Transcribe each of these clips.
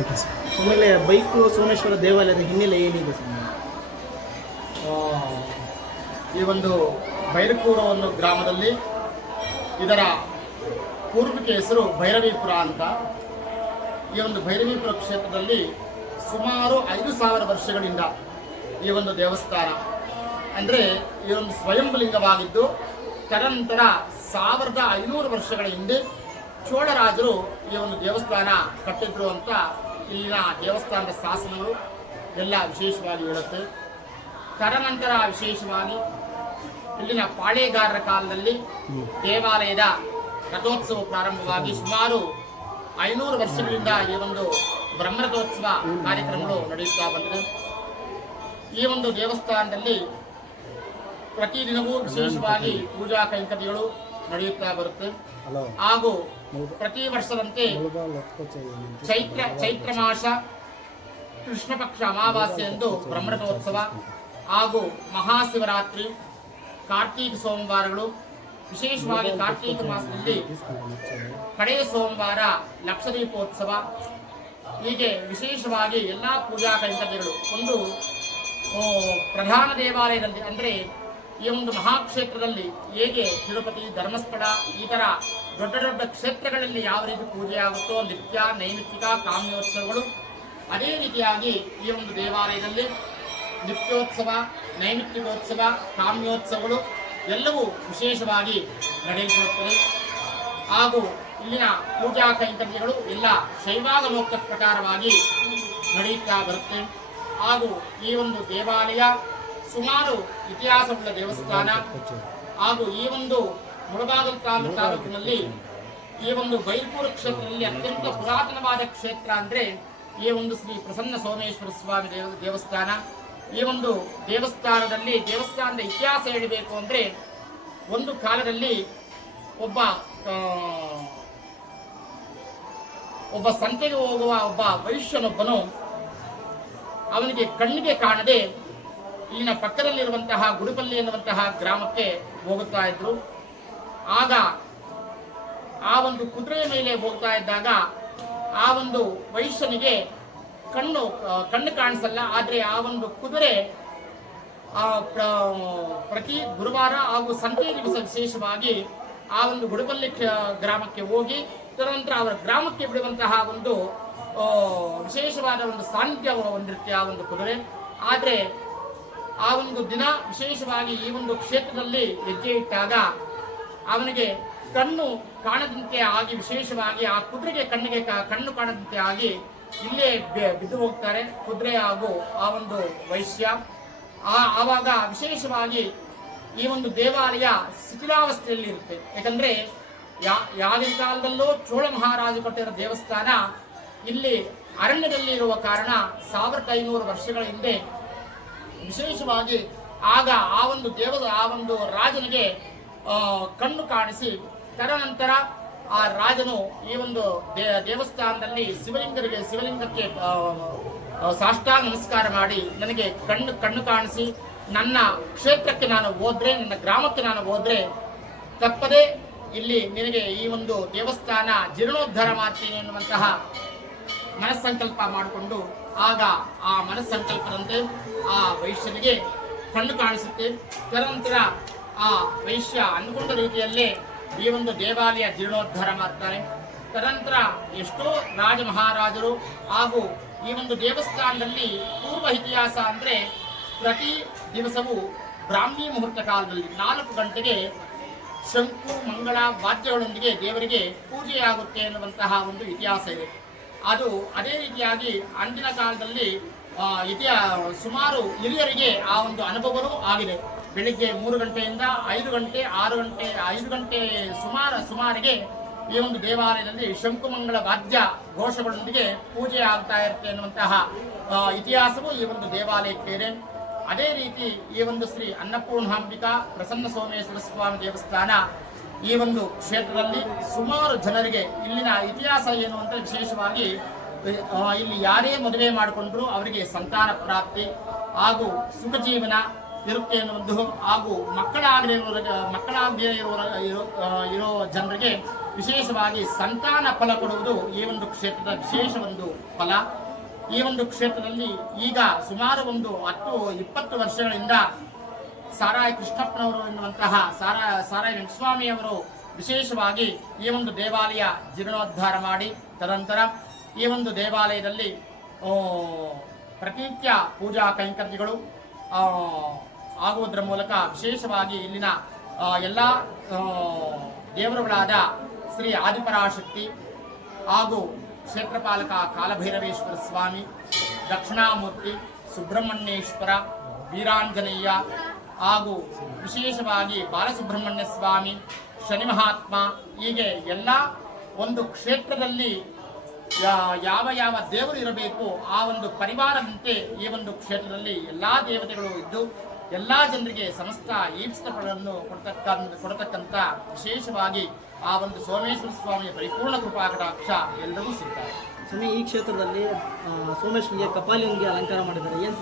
Okay sir ಆಮೇಲೆ bike Someshwara ದೇವಾಲಯದ ಹಿನ್ನೆಲೆ ಏನಿದೆ ಸರ್? ಆ, ಈ ಒಂದು ಬೈರಕೂರ ಒಂದು ಗ್ರಾಮದಲ್ಲಿ ಇದರ ಪೂರ್ವಿಕೆ ಹೆಸರು ಭೈರವೀಪುರ ಅಂತ. ಈ ಒಂದು ಭೈರವೀಪುರ ಕ್ಷೇತ್ರದಲ್ಲಿ ಸುಮಾರು ಐದು ಸಾವಿರ ವರ್ಷಗಳಿಂದ ಈ ಒಂದು ದೇವಸ್ಥಾನ. ಅಂದರೆ ಈ ಒಂದು ಸ್ವಯಂಲಿಂಗವಾಗಿದ್ದು ತದನಂತರ ಸಾವಿರದ ಐನೂರು ವರ್ಷಗಳ ಹಿಂದೆ ಚೋಳರಾಜರು ಈ ಒಂದು ದೇವಸ್ಥಾನ ಕಟ್ಟಿದ್ರು ಅಂತ ಇಲ್ಲಿನ ದೇವಸ್ಥಾನದ ಶಾಸನಗಳು ಎಲ್ಲ ವಿಶೇಷವಾಗಿ ಹೇಳುತ್ತೆ. ತದನಂತರ ವಿಶೇಷವಾಗಿ ಇಲ್ಲಿನ ಪಾಳೇಗಾರರ ಕಾಲದಲ್ಲಿ ದೇವಾಲಯದ ರಥೋತ್ಸವ ಪ್ರಾರಂಭವಾಗಿ ಸುಮಾರು ಐನೂರು ವರ್ಷಗಳಿಂದ ಈ ಒಂದು ಬ್ರಹ್ಮರಥೋತ್ಸವ ಕಾರ್ಯಕ್ರಮಗಳು ನಡೆಯುತ್ತಾ ಬಂದಿದೆ. ಈ ಒಂದು ದೇವಸ್ಥಾನದಲ್ಲಿ ಪ್ರತಿದಿನವೂ ವಿಶೇಷವಾಗಿ ಪೂಜಾ ಕೈಂಕರ್ಯಗಳು ನಡೆಯುತ್ತಾ ಬರುತ್ತೆ. ಹಾಗೂ ಪ್ರತಿ ವರ್ಷದಂತೆ ಚೈತ್ರ ಚೈತ್ರ ಮಾಸ ಕೃಷ್ಣ ಪಕ್ಷ ಅಮಾವಾಸ್ಯೆಯಂದು ಬ್ರಹ್ಮರಥೋತ್ಸವ ಹಾಗೂ ಮಹಾಶಿವರಾತ್ರಿ ಕಾರ್ತೀಕ ಸೋಮವಾರಗಳು ವಿಶೇಷವಾಗಿ ಕಾರ್ತೀಕ ಮಾಸದಲ್ಲಿ ಕಡೆಯ ಸೋಮವಾರ ಲಕ್ಷದೀಪೋತ್ಸವ. ಹೀಗೆ ವಿಶೇಷವಾಗಿ ಎಲ್ಲ ಪೂಜಾ ಕೈಂಕರ್ಯಗಳು ಒಂದು ಪ್ರಧಾನ ದೇವಾಲಯದಲ್ಲಿ ಅಂದರೆ ಈ ಒಂದು ಮಹಾಕ್ಷೇತ್ರದಲ್ಲಿ ಹೇಗೆ ತಿರುಪತಿ, ಧರ್ಮಸ್ಥಳ ಈ ಥರ ದೊಡ್ಡ ದೊಡ್ಡ ಕ್ಷೇತ್ರಗಳಲ್ಲಿ ಯಾವ ರೀತಿ ಪೂಜೆ ಆಗುತ್ತೋ, ನಿತ್ಯ, ನೈಮಿತ್ತಿಕ, ಕಾಮ್ಯೋತ್ಸವಗಳು, ಅದೇ ರೀತಿಯಾಗಿ ಈ ಒಂದು ದೇವಾಲಯದಲ್ಲಿ ನಿತ್ಯೋತ್ಸವ, ನೈಮಿತ್ತಿಕೋತ್ಸವ, ಕಾಮ್ಯೋತ್ಸವಗಳು ಎಲ್ಲವೂ ವಿಶೇಷವಾಗಿ ನಡೆಯುತ್ತಿರುತ್ತದೆ. ಹಾಗೂ ಇಲ್ಲಿನ ಪೂಜಾ ಕೈಂಕರ್ಯಗಳು ಎಲ್ಲ ಶೈವಾಗಮೋಕ್ತ ಪ್ರಕಾರವಾಗಿ ನಡೆಯುತ್ತಾ ಬರುತ್ತೆ. ಹಾಗೂ ಈ ಒಂದು ದೇವಾಲಯ ಸುಮಾರು ಇತಿಹಾಸವುಳ್ಳ ದೇವಸ್ಥಾನ ಹಾಗೂ ಈ ಒಂದು ಮುಳಬಾಗಲ್ ತಾಲೂಕು ತಾಲೂಕಿನಲ್ಲಿ ಈ ಒಂದು ಬೈರ್ಪುರ ಕ್ಷೇತ್ರದಲ್ಲಿ ಅತ್ಯಂತ ಪುರಾತನವಾದ ಕ್ಷೇತ್ರ ಅಂದ್ರೆ ಈ ಒಂದು ಶ್ರೀ ಪ್ರಸನ್ನ ಸೋಮೇಶ್ವರ ಸ್ವಾಮಿ ದೇವ, ದೇವಸ್ಥಾನ. ಈ ಒಂದು ದೇವಸ್ಥಾನದಲ್ಲಿ ದೇವಸ್ಥಾನದ ಇತಿಹಾಸ ಹೇಳಬೇಕು ಅಂದ್ರೆ ಒಂದು ಕಾಲದಲ್ಲಿ ಒಬ್ಬ ಒಬ್ಬ ಸಂತೆಗೆ ಹೋಗುವ ಒಬ್ಬ ವೈಶ್ಯನೊಬ್ಬನು ಅವನಿಗೆ ಕಣ್ಣಿಗೆ ಕಾಣದೆ ಇಲ್ಲಿನ ಪಕ್ಕದಲ್ಲಿರುವಂತಹ ಗುಡುಪಲ್ಲಿ ಎನ್ನುವಂತಹ ಗ್ರಾಮಕ್ಕೆ ಹೋಗುತ್ತಾ ಇದ್ರು. ಆಗ ಆ ಒಂದು ಕುದುರೆಯ ಮೇಲೆ ಹೋಗ್ತಾ ಇದ್ದಾಗ ಆ ಒಂದು ವೈಶ್ಯನಿಗೆ ಕಣ್ಣು ಕಣ್ಣು ಕಾಣಿಸಲ್ಲ. ಆದರೆ ಆ ಒಂದು ಕುದುರೆ ಪ್ರತಿ ಗುರುವಾರ ಹಾಗೂ ಸಂತೆ ದಿವಸ ವಿಶೇಷವಾಗಿ ಆ ಒಂದು ಗುಡುಬಲ್ಲಿ ಗ್ರಾಮಕ್ಕೆ ಹೋಗಿ ತದನಂತರ ಅವರ ಗ್ರಾಮಕ್ಕೆ ಬಿಡುವಂತಹ ಒಂದು ವಿಶೇಷವಾದ ಒಂದು ಸಾನ್ನಿಧ್ಯ ಹೊಂದಿರುತ್ತೆ ಆ ಒಂದು ಕುದುರೆ. ಆದರೆ ಆ ಒಂದು ದಿನ ವಿಶೇಷವಾಗಿ ಈ ಒಂದು ಕ್ಷೇತ್ರದಲ್ಲಿ ಹೆಜ್ಜೆ ಇಟ್ಟಾಗ ಅವನಿಗೆ ಕಣ್ಣು ಕಾಣದಂತೆ ಆಗಿ ವಿಶೇಷವಾಗಿ ಆ ಕುದುರೆಗೆ ಕಣ್ಣಿಗೆ ಕಣ್ಣು ಕಾಣದಂತೆ ಆಗಿ ಇಲ್ಲೇ ಬಿದ್ದು ಹೋಗ್ತಾರೆ. ಕುದುರೆ ಹಾಗೂ ಆ ಒಂದು ವೈಶ್ಯ. ಆ, ಆವಾಗ ವಿಶೇಷವಾಗಿ ಈ ಒಂದು ದೇವಾಲಯ ಶಿಥಿಲಾವಸ್ಥೆಯಲ್ಲಿ ಇರುತ್ತೆ ಯಾಕಂದ್ರೆ ಯಾ ಯಾವಿನ ಕಾಲದಲ್ಲೂ ಚೋಳ ಮಹಾರಾಜ ಕಟ್ಟಿರೋ ದೇವಸ್ಥಾನ ಇಲ್ಲಿ ಅರಣ್ಯದಲ್ಲಿ ಇರುವ ಕಾರಣ ಸಾವಿರದ ಐನೂರು ವರ್ಷಗಳ ಹಿಂದೆ ವಿಶೇಷವಾಗಿ ಆಗ ಆ ಒಂದು ದೇವ ಆ ಒಂದು ರಾಜನಿಗೆ ಕಣ್ಣು ಕಾಣಿಸಿ ತದನಂತರ ಆ ರಾಜನು ಈ ಒಂದು ದೇವಸ್ಥಾನದಲ್ಲಿ ಶಿವಲಿಂಗರಿಗೆ, ಶಿವಲಿಂಗಕ್ಕೆ ಸಾಷ್ಟಾಂಗ ನಮಸ್ಕಾರ ಮಾಡಿ ನನಗೆ ಕಣ್ಣು ಕಣ್ಣು ಕಾಣಿಸಿ ನನ್ನ ಕ್ಷೇತ್ರಕ್ಕೆ ನಾನು ಹೋದ್ರೆ, ನನ್ನ ಗ್ರಾಮಕ್ಕೆ ನಾನು ಹೋದ್ರೆ ತಪ್ಪದೆ ಇಲ್ಲಿ ನಿನಗೆ ಈ ಒಂದು ದೇವಸ್ಥಾನ ಜೀರ್ಣೋದ್ಧಾರ ಮಾಡ್ತೀನಿ ಎನ್ನುವಂತಹ ಮನಸ್ಸಂಕಲ್ಪ ಮಾಡಿಕೊಂಡು ಆಗ ಆ ಮನಸ್ಸಂಕಲ್ಪದಂತೆ ಆ ವೈಶ್ಯನಿಗೆ ಕಣ್ಣು ಕಾಣಿಸುತ್ತೆ. ತದನಂತರ ಆ ವೈಶ್ಯ ಅಂದುಕೊಂಡ ರೀತಿಯಲ್ಲೇ ಈ ಒಂದು ದೇವಾಲಯ ಜೀರ್ಣೋದ್ಧಾರ ಮಾಡ್ತಾರೆ ತದನಂತರ ಎಷ್ಟೋ ರಾಜ ಮಹಾರಾಜರು ಹಾಗೂ ಈ ಒಂದು ದೇವಸ್ಥಾನದಲ್ಲಿ ಪೂರ್ವ ಇತಿಹಾಸ ಅಂದ್ರೆ ಪ್ರತಿ ದಿವಸವೂ ಬ್ರಾಹ್ಮಿ ಮುಹೂರ್ತ ಕಾಲದಲ್ಲಿ ನಾಲ್ಕು ಗಂಟೆಗೆ ಶಂಕು, ಮಂಗಳ ವಾದ್ಯಗಳೊಂದಿಗೆ ದೇವರಿಗೆ ಪೂಜೆಯಾಗುತ್ತೆ ಎನ್ನುವಂತಹ ಒಂದು ಇತಿಹಾಸ ಇದೆ. ಅದು ಅದೇ ರೀತಿಯಾಗಿ ಅಂದಿನ ಕಾಲದಲ್ಲಿ ಇತಿಯ ಸುಮಾರು ಹಿರಿಯರಿಗೆ ಆ ಒಂದು ಅನುಭವವೂ ಆಗಿದೆ. ಬೆಳಿಗ್ಗೆ ಮೂರು ಗಂಟೆಯಿಂದ ಐದು ಗಂಟೆ, ಆರು ಗಂಟೆ, ಐದು ಗಂಟೆ ಸುಮಾರು ಸುಮಾರಿಗೆ ಈ ಒಂದು ದೇವಾಲಯದಲ್ಲಿ ಶಂಕುಮಂಗಳ ವಾದ್ಯ ಘೋಷಗಳೊಂದಿಗೆ ಪೂಜೆ ಆಗ್ತಾ ಇರುತ್ತೆ ಎನ್ನುವಂತಹ ಇತಿಹಾಸವು ಈ ಒಂದು ದೇವಾಲಯಕ್ಕೆ ಇದೆ. ಅದೇ ರೀತಿ ಈ ಒಂದು ಶ್ರೀ ಅನ್ನಪೂರ್ಣಾಂಬಿಕಾ, ಪ್ರಸನ್ನ ಸೋಮೇಶ್ವರ ಸ್ವಾಮಿ ದೇವಸ್ಥಾನ ಈ ಒಂದು ಕ್ಷೇತ್ರದಲ್ಲಿ ಸುಮಾರು ಜನರಿಗೆ ಇಲ್ಲಿನ ಇತಿಹಾಸ ಏನು ಅಂತ ವಿಶೇಷವಾಗಿ ಇಲ್ಲಿ ಯಾರೇ ಮದುವೆ ಮಾಡಿಕೊಂಡ್ರು ಅವರಿಗೆ ಸಂತಾನ ಪ್ರಾಪ್ತಿ ಹಾಗೂ ಸುಖ ಜೀವನ ಇರುತ್ತೆ ಅನ್ನುವುದು ಹಾಗೂ ಮಕ್ಕಳಾಗದೇ ಇರೋ ಮಕ್ಕಳಾಗದೇ ಇರೋ- ಇರೋ ಜನರಿಗೆ ವಿಶೇಷವಾಗಿ ಸಂತಾನ ಫಲ ಕೊಡುವುದು ಈ ಒಂದು ಕ್ಷೇತ್ರದ ವಿಶೇಷ ಒಂದು ಫಲ. ಈ ಒಂದು ಕ್ಷೇತ್ರದಲ್ಲಿ ಈಗ ಸುಮಾರು ಒಂದು ಹತ್ತು, ಇಪ್ಪತ್ತು ವರ್ಷಗಳಿಂದ ಸಾರಾಯಿ ಕೃಷ್ಣಪ್ಪನವರು ಎನ್ನುವಂತಹ ಸಾರಾ, ಸಾರಾಯಿ ವೆಂಕಸ್ವಾಮಿಯವರು ವಿಶೇಷವಾಗಿ ಈ ಒಂದು ದೇವಾಲಯ ಜೀರ್ಣೋದ್ಧಾರ ಮಾಡಿ, ತದನಂತರ ಈ ಒಂದು ದೇವಾಲಯದಲ್ಲಿ ಪ್ರತಿನಿತ್ಯ ಪೂಜಾ ಕೈಂಕರ್ಯಗಳು ಆಗುವುದರ ಮೂಲಕ ವಿಶೇಷವಾಗಿ ಇಲ್ಲಿನ ಎಲ್ಲ ದೇವರುಗಳಾದ ಶ್ರೀ ಆದಿಪರಾಶಕ್ತಿ ಹಾಗೂ ಕ್ಷೇತ್ರಪಾಲಕ ಕಾಲಭೈರವೇಶ್ವರ ಸ್ವಾಮಿ, ದಕ್ಷಿಣಾಮೂರ್ತಿ, ಸುಬ್ರಹ್ಮಣ್ಯೇಶ್ವರ, ವೀರಾಂಜನೇಯ ಹಾಗೂ ವಿಶೇಷವಾಗಿ ಬಾಲಸುಬ್ರಹ್ಮಣ್ಯ ಸ್ವಾಮಿ, ಶನಿ ಮಹಾತ್ಮ, ಹೀಗೆ ಎಲ್ಲ ಒಂದು ಕ್ಷೇತ್ರದಲ್ಲಿ ಯಾವ ಯಾವ ದೇವರು ಇರಬೇಕು ಆ ಒಂದು ಪರಿವಾರದಂತೆ ಈ ಒಂದು ಕ್ಷೇತ್ರದಲ್ಲಿ ಎಲ್ಲ ದೇವತೆಗಳು ಇದ್ದು, ಎಲ್ಲ ಜನರಿಗೆ ಸಮಸ್ತ ಈಪ್ಸಿತ ಫಲಗಳನ್ನು ಕೊಡ್ತಕ್ಕಂಥ, ಕೊಡತಕ್ಕಂಥ ವಿಶೇಷವಾಗಿ ಆ ಒಂದು ಸೋಮೇಶ್ವರ ಸ್ವಾಮಿಯ ಪರಿಪೂರ್ಣ ಕೃಪಾ ಕಟಾಕ್ಷ ಎಲ್ಲರಿಗೂ ಸಿಗ್ತಾರೆ ಸ್ವಾಮಿ ಈ ಕ್ಷೇತ್ರದಲ್ಲಿ ಸೋಮೇಶ್ವರಿಗೆ ಕಪಾಲಿಯೊಂದಿಗೆ ಅಲಂಕಾರ ಮಾಡಿದ್ದಾರೆ. ಏನು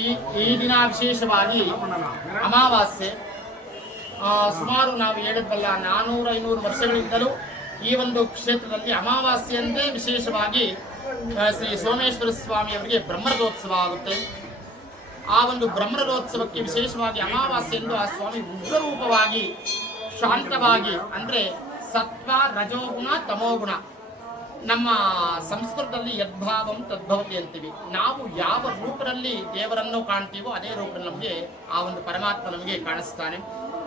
ಈ ಈ ದಿನ ವಿಶೇಷವಾಗಿ ಅಮಾವಾಸ್ಯೆ ಸುಮಾರು ನಾವು ಹೇಳಿದ್ವಲ್ಲ ನಾನೂರ ಐನೂರು ವರ್ಷಗಳಿಂದಲೂ ಈ ಒಂದು ಕ್ಷೇತ್ರದಲ್ಲಿ ಅಮಾವಾಸ್ಯೆಯಂದೇ ವಿಶೇಷವಾಗಿ ಶ್ರೀ ಸೋಮೇಶ್ವರ ಸ್ವಾಮಿಯವರಿಗೆ ಬ್ರಹ್ಮರಥೋತ್ಸವ ಆಗುತ್ತೆ. ಆ ಒಂದು ಬ್ರಹ್ಮರಥೋತ್ಸವಕ್ಕೆ ವಿಶೇಷವಾಗಿ ಅಮಾವಾಸ್ಯೆಂದು ಆ ಸ್ವಾಮಿ ಉಗ್ರರೂಪವಾಗಿ ಶಾಂತವಾಗಿ, ಅಂದ್ರೆ ಸತ್ವ, ರಜೋಗುಣ, ತಮೋಗುಣ ನಮ್ಮ ಸಂಸ್ಕೃತದಲ್ಲಿ ಯದ್ಭಾವಂ ತದ್ಭವತಿ ಅಂತೀವಿ. ನಾವು ಯಾವ ರೂಪದಲ್ಲಿ ದೇವರನ್ನು ಕಾಣ್ತೀವೋ ಅದೇ ರೂಪದಲ್ಲಿ ನಮಗೆ ಆ ಒಂದು ಪರಮಾತ್ಮ ನಮಗೆ ಕಾಣಿಸ್ತಾನೆ.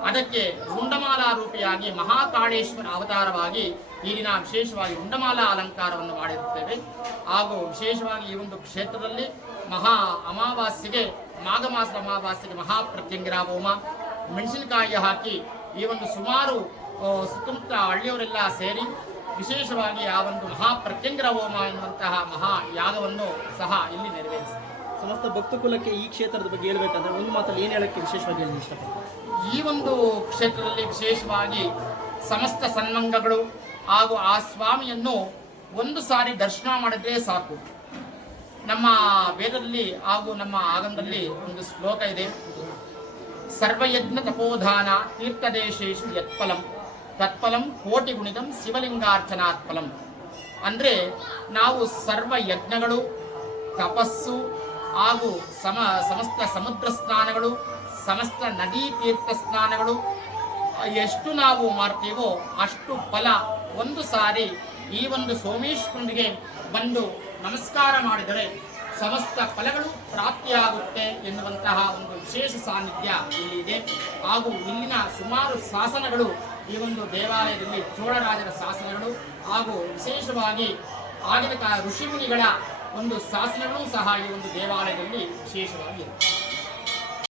ಅದಕ್ಕೆ ರುಂಡಮಾಲಾ ರೂಪಿಯಾಗಿ ಮಹಾಕಾಳೇಶ್ವರ ಅವತಾರವಾಗಿ ಈ ದಿನ ವಿಶೇಷವಾಗಿ ರುಂಡಮಾಲಾ ಅಲಂಕಾರವನ್ನು ಮಾಡಿರುತ್ತೇವೆ. ಹಾಗೂ ವಿಶೇಷವಾಗಿ ಈ ಒಂದು ಕ್ಷೇತ್ರದಲ್ಲಿ ಮಹಾ ಅಮಾವಾಸ್ಯೆಗೆ ಮಾಘ ಮಾಸದ ಅಮಾವಾಸ್ಯೆಗೆ ಮಹಾಪ್ರತ್ಯಂಗಿರ ಹೋಮ ಮೆಣಸಿನಕಾಯಿ ಹಾಕಿ ಈ ಒಂದು ಸುಮಾರು ಸುತ್ತಮುತ್ತ ಹಳ್ಳಿಯವರೆಲ್ಲ ಸೇರಿ ವಿಶೇಷವಾಗಿ ಆ ಒಂದು ಮಹಾಪ್ರತ್ಯಂಗ್ರ ಹೋಮ ಎನ್ನುವಂತಹ ಮಹಾ ಯಾಗವನ್ನು ಸಹ ಇಲ್ಲಿ ನೆರವೇರಿಸಿದೆ. ಸಮಸ್ತ ಭಕ್ತ ಕುಲಕ್ಕೆ ಈ ಕ್ಷೇತ್ರದ ಬಗ್ಗೆ ಹೇಳಬೇಕಂದ್ರೆ ಒಂದು ಮಾತಲ್ಲಿ ಏನು ಹೇಳಕ್ಕೆ ವಿಶೇಷವಾಗಿ ಹೇಳಿ ಈ ಒಂದು ಕ್ಷೇತ್ರದಲ್ಲಿ ವಿಶೇಷವಾಗಿ ಸಮಸ್ತ ಸನ್ಮಂಗಗಳು ಹಾಗೂ ಆ ಸ್ವಾಮಿಯನ್ನು ಒಂದು ಸಾರಿ ದರ್ಶನ ಮಾಡಿದ್ರೆ ಸಾಕು. ನಮ್ಮ ವೇದದಲ್ಲಿ ಹಾಗೂ ನಮ್ಮ ಆಗಮದಲ್ಲಿ ಒಂದು ಶ್ಲೋಕ ಇದೆ. ಸರ್ವಯಜ್ಞ ತಪೋಧಾನ ತೀರ್ಥದೇಶೇಶು ಯತ್ಫಲಂ. ತತ್ಫಲಂ ಕೋಟಿ ಗುಣಿತಂ ಶಿವಲಿಂಗಾರ್ಚನಾತ್ಫಲಂ. ಅಂದರೆ ನಾವು ಸರ್ವ ಯಜ್ಞಗಳು, ತಪಸ್ಸು ಹಾಗೂ ಸಮ, ಸಮಸ್ತ ಸಮುದ್ರ ಸ್ನಾನಗಳು, ಸಮಸ್ತ ನದಿ ತೀರ್ಥ ಸ್ನಾನಗಳು, ಎಷ್ಟು ನಾವು ಮಾಡ್ತೀವೋ ಅಷ್ಟು ಫಲ ಒಂದು ಸಾರಿ ಈ ಒಂದು ಸೋಮೇಶ್ವರನಿಗೆ ಬಂದು ನಮಸ್ಕಾರ ಮಾಡಿದರೆ ಸಮಸ್ತ ಫಲಗಳು ಪ್ರಾಪ್ತಿಯಾಗುತ್ತೆ ಎನ್ನುವಂತಹ ಒಂದು ವಿಶೇಷ ಸಾನ್ನಿಧ್ಯ ಇಲ್ಲಿ ಇದೆ ಹಾಗೂ ಇಲ್ಲಿನ ಸುಮಾರು ಶಾಸನಗಳು ಈ ಒಂದು ದೇವಾಲಯದಲ್ಲಿ ಚೋಳರಾಜರ ಶಾಸನಗಳು ಹಾಗೂ ವಿಶೇಷವಾಗಿ ಆಗಿನ ಋಷಿಮುನಿಗಳ ಒಂದು ಶಾಸನಗಳು ಸಹ ಈ ಒಂದು ದೇವಾಲಯದಲ್ಲಿ ವಿಶೇಷವಾಗಿ